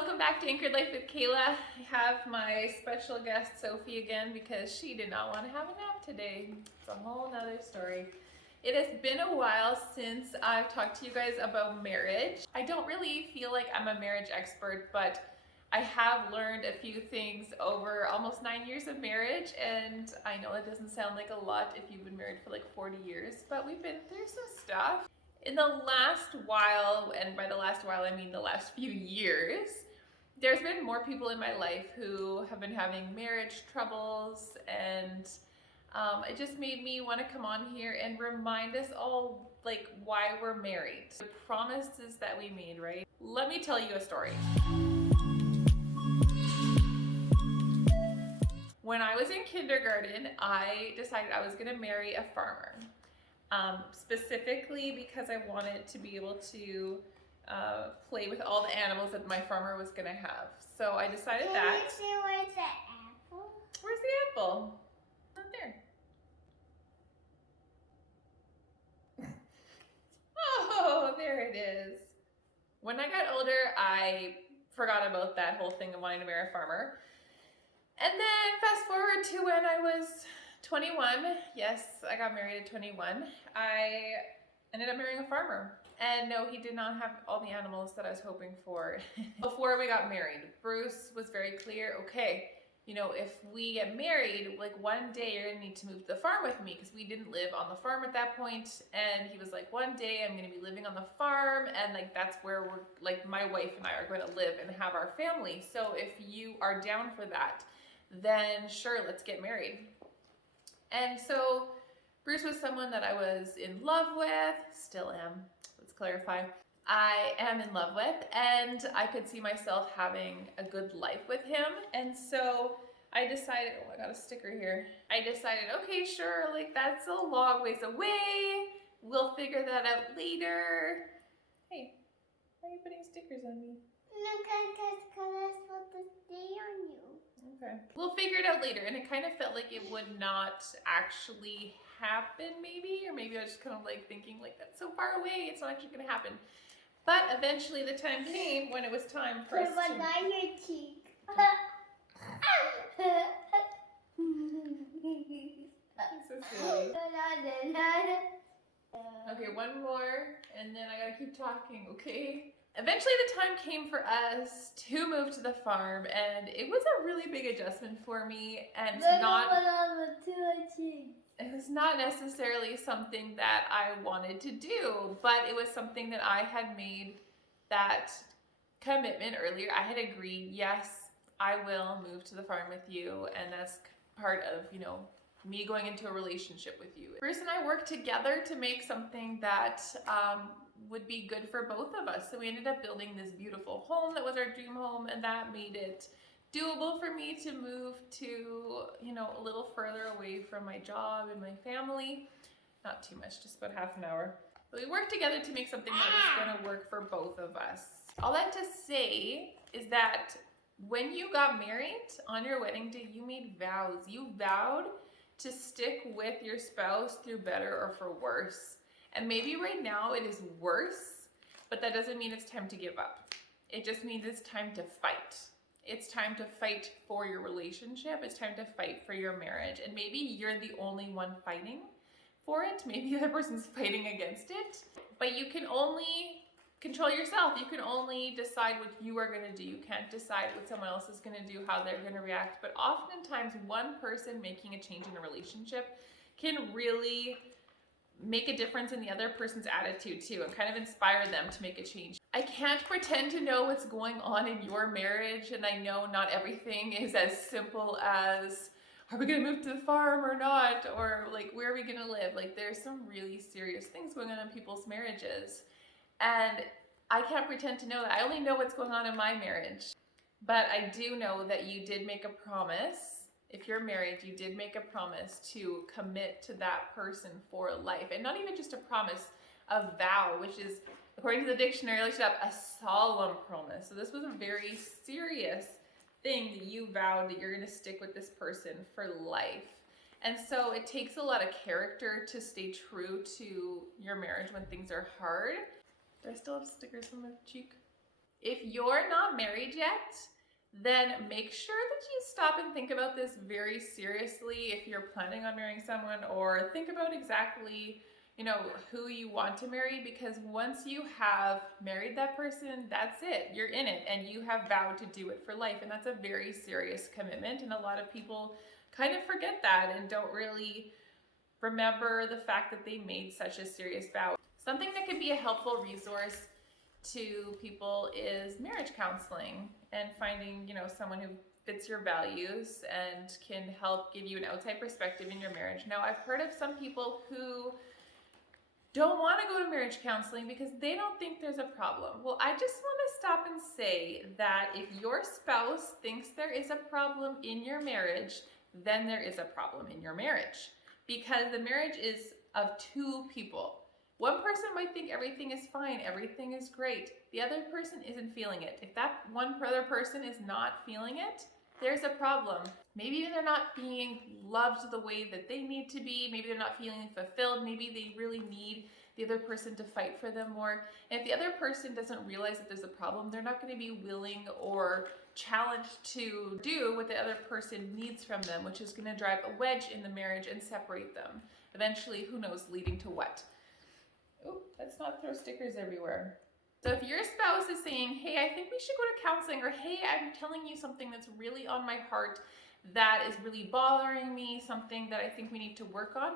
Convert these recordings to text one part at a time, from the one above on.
welcome back to Anchored Life with Kayla. I have my special guest Sophie again because she did not want to have a nap today. It's a whole nother story. It has been a while since I've talked to you guys about marriage. I don't really feel like I'm a marriage expert, but I have learned a few things over almost 9 years of marriage, and I know it doesn't sound like a lot if you've been married for like 40 years, but we've been through some stuff. In the last while, and by the last while I mean the last few years, there's been more people in my life who have been having marriage troubles, and it just made me want to come on here and remind us all like why we're married. The promises that we made, right? Let me tell you a story. When I was in kindergarten, I decided I was going to marry a farmer. Specifically because I wanted to be able to play with all the animals that my farmer was going to have. So I decided that. Can you see where's the apple? Where's the apple? Not there. Oh, there it is. When I got older, I forgot about that whole thing of wanting to marry a farmer. And then fast forward to when I was 21. Yes, I got married at 21. I ended up marrying a farmer. And no, he did not have all the animals that I was hoping for. Before we got married, Bruce was very clear, okay, you know, if we get married, like one day you're gonna need to move to the farm with me, because we didn't live on the farm at that point. And he was like, one day I'm gonna be living on the farm, and like that's where we're, like my wife and I are going to live and have our family. So if you are down for that, then sure, let's get married. And so Bruce was someone that I was in love with, still am, let's clarify. I am in love with, and I could see myself having a good life with him. And so I decided, oh, I got a sticker here. I decided, okay, sure, like that's a long ways away. We'll figure that out later. Hey, why are you putting stickers on me? Because I'm supposed to stay on you. Okay. We'll figure it out later, and it kind of felt like it would not actually happen maybe, or maybe I was just kind of like thinking like that's so far away, it's not actually going to happen. But eventually the time came when it was time for us to... But not your cheek. So silly. Okay, one more, and then I gotta keep talking, okay? Eventually the time came for us to move to the farm, and it was a really big adjustment for me, and it was not necessarily something that I wanted to do, but it was something that I had made that commitment earlier. I had agreed, yes, I will move to the farm with you, and that's part of, you know, me going into a relationship with you. Bruce and I worked together to make something that would be good for both of us. So we ended up building this beautiful home that was our dream home, and that made it doable for me to move to, you know, a little further away from my job and my family. Not too much, just about half an hour. But we worked together to make something that was going to work for both of us. All that to say is that when you got married on your wedding day, you made vows. You vowed to stick with your spouse through better or for worse. And maybe right now it is worse, but that doesn't mean it's time to give up. It just means it's time to fight. It's time to fight for your relationship. It's time to fight for your marriage. And maybe you're the only one fighting for it. Maybe the other person's fighting against it. But you can only control yourself. You can only decide what you are going to do. You can't decide what someone else is going to do, how they're going to react. But oftentimes one person making a change in a relationship can really make a difference in the other person's attitude too, and kind of inspire them to make a change. I can't pretend to know what's going on in your marriage, and I know not everything is as simple as, are we gonna move to the farm or not? Or like, where are we gonna live? Like, there's some really serious things going on in people's marriages. And I can't pretend to know that. I only know what's going on in my marriage. But I do know that you did make a promise. If you're married, you did make a promise to commit to that person for life. And not even just a promise, a vow, which is, according to the dictionary, I looked it up, a solemn promise. So this was a very serious thing that you vowed that you're going to stick with this person for life. And so it takes a lot of character to stay true to your marriage when things are hard. Do I still have stickers on my cheek? If you're not married yet, then make sure that you stop and think about this very seriously if you're planning on marrying someone, or think about exactly, who you want to marry, because once you have married that person, that's it. You're in it and you have vowed to do it for life. And that's a very serious commitment. And a lot of people kind of forget that and don't really remember the fact that they made such a serious vow. Something that could be a helpful resource to people is marriage counseling, and finding, someone who fits your values and can help give you an outside perspective in your marriage. Now, I've heard of some people who don't want to go to marriage counseling because they don't think there's a problem. Well, I just want to stop and say that if your spouse thinks there is a problem in your marriage, then there is a problem in your marriage, because the marriage is of two people. One person might think everything is fine, everything is great. The other person isn't feeling it. If that one other person is not feeling it, there's a problem. Maybe they're not being loved the way that they need to be. Maybe they're not feeling fulfilled. Maybe they really need the other person to fight for them more. And if the other person doesn't realize that there's a problem, they're not going to be willing or challenged to do what the other person needs from them, which is going to drive a wedge in the marriage and separate them. Eventually, who knows, leading to what? Oh, let's not throw stickers everywhere. So if your spouse is saying, hey, I think we should go to counseling, or hey, I'm telling you something that's really on my heart that is really bothering me, something that I think we need to work on,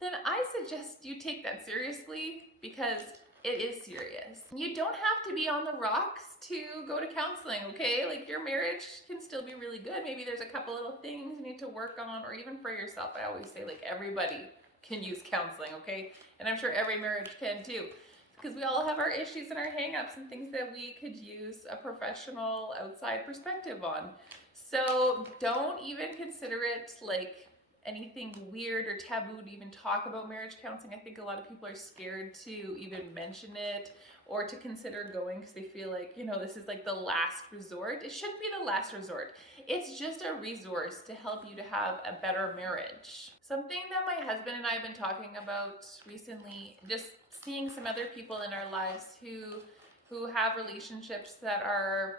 then I suggest you take that seriously, because it is serious. You don't have to be on the rocks to go to counseling, okay? Like, your marriage can still be really good. Maybe there's a couple little things you need to work on, or even for yourself. I always say, like, everybody can use counseling, okay? And I'm sure every marriage can too, because we all have our issues and our hang-ups and things that we could use a professional outside perspective on. So don't even consider it like anything weird or taboo to even talk about marriage counseling. I think a lot of people are scared to even mention it or to consider going because they feel like, this is like the last resort. It shouldn't be the last resort. It's just a resource to help you to have a better marriage. Something that my husband and I have been talking about recently, just seeing some other people in our lives who have relationships that are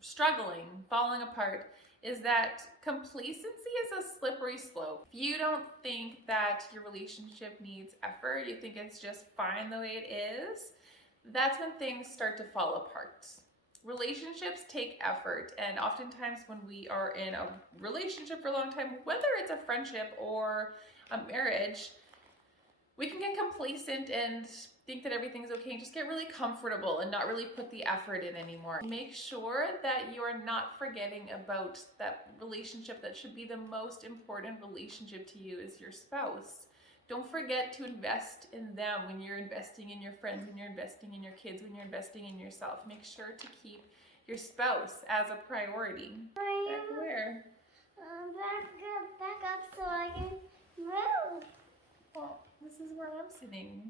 struggling, falling apart, is that complacency is a slippery slope. If you don't think that your relationship needs effort, you think it's just fine the way it is, that's when things start to fall apart. Relationships take effort, and oftentimes when we are in a relationship for a long time, whether it's a friendship or a marriage, we can get complacent and think that everything's okay and just get really comfortable and not really put the effort in anymore. Make sure that you're not forgetting about that relationship that should be the most important relationship to you is your spouse. Don't forget to invest in them when you're investing in your friends, when you're investing in your kids, when you're investing in yourself. Make sure to keep your spouse as a priority. Back where? Back up so I can move. Well, this is where I'm sitting.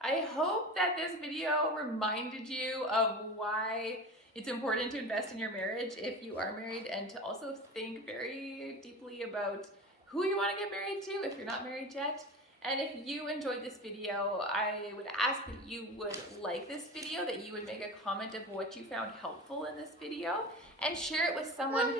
I hope that this video reminded you of why it's important to invest in your marriage if you are married, and to also think very deeply about who you want to get married to if you're not married yet. And if you enjoyed this video, I would ask that you would like this video, that you would make a comment of what you found helpful in this video, and share it with someone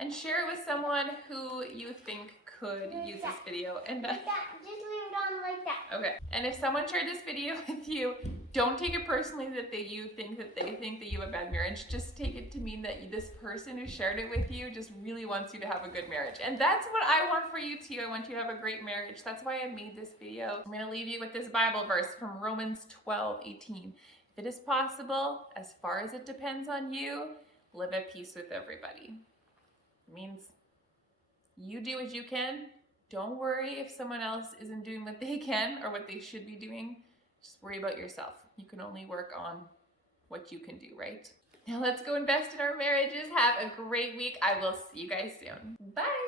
and share it with someone who you think could use this video. And like that. Just leave it on like that. Okay. And if someone shared this video with you, don't take it personally that they think that you have a bad marriage. Just take it to mean that this person who shared it with you just really wants you to have a good marriage. And that's what I want for you too. I want you to have a great marriage. That's why I made this video. I'm going to leave you with this Bible verse from Romans 12:18. If it is possible, as far as it depends on you, live at peace with everybody. It means you do what you can. Don't worry if someone else isn't doing what they can or what they should be doing. Just worry about yourself. You can only work on what you can do, right? Now let's go invest in our marriages. Have a great week. I will see you guys soon. Bye.